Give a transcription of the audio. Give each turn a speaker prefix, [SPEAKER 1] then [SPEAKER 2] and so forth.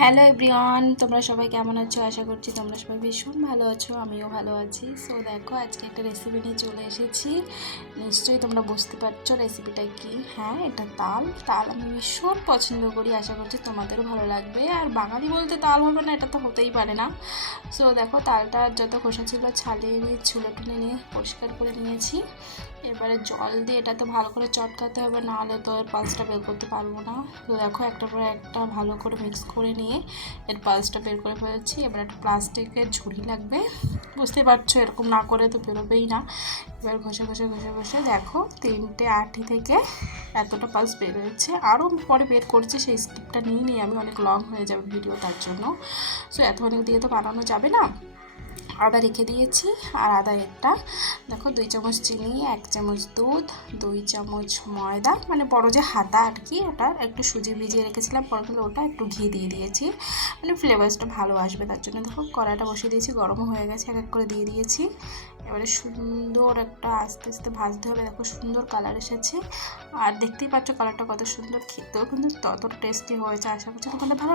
[SPEAKER 1] Hello everyone তোমরা সবাই কেমন আছো? আশা করছি তোমরা সবাই ভীষণ ভালো আছো, আমিও ভালো আছি। সো দেখো, আজকে একটা রেসিপি নিয়ে চলে এসেছি। নিশ্চয়ই তোমরা বুঝতে পারছ রেসিপিটা কি। হ্যাঁ এটা তাল। তাল আমি ভীষণ পছন্দ করি, আশা করছি তোমাদেরও ভালো লাগবে। আর বাঙালি বলতে তাল হবে না, এটা তো হতেই পারে না। সো দেখো, তালটা যত খোসা ছিল ছালিয়ে নিয়ে, ছুলো টুলে নিয়ে, পরিষ্কার করে নিয়েছি। এবারে জল দিয়ে এটা তো ভালো করে চটকাতে হবে, নাহলে তো এর পালসটা বের করতে পারব না। তো দেখো, একটা পরে একটা ভালো করে মিক্স করে নিয়ে এর পালসটা বের করে ফেলেছি। এবার একটা প্লাস্টিকের ঝুড়ি লাগবে। বুঝতে পারছ, এরকম না করে তো বেরোবেই না। এবার ঘষে ঘষে ঘষে ঘষে দেখো তিনটে আটি থেকে এতটা পালস বের হয়েছে। আরও পরে বের করছি, সেই স্কিপটা নিয়ে নিয়ে আমি অনেক লং হয়ে যাবে ভিডিও তার জন্য। সো এত অনেক দিয়ে তো বানানো যাবে না? আদা রেখে দিয়েছি, আর আদা একটা। দেখো, দুই চামচ চিনি, এক চামচ দুধ, দুই চামচ ময়দা মানে বড় যে হাতা আর কি, ওটা একটু সুজি ভিজিয়ে রেখেছিলাম, পরে কিন্তু ওটা একটু ঘি দিয়ে দিয়েছি। মানে ফ্লেভার্সটা ভালো আসবে তার জন্য। দেখো, কড়াইটা বসিয়ে দিয়েছি, গরমও হয়ে গেছে, এক এক করে দিয়ে দিয়েছি। এবারে সুন্দর একটা আস্তে আস্তে ভাজতে হবে। দেখো, সুন্দর কালার এসেছে। আর দেখতেই পাচ্ছ কালারটা কত সুন্দর, খেতেও কিন্তু তত টেস্টি হয়েছে, আশা করছি তোমাদের ভালো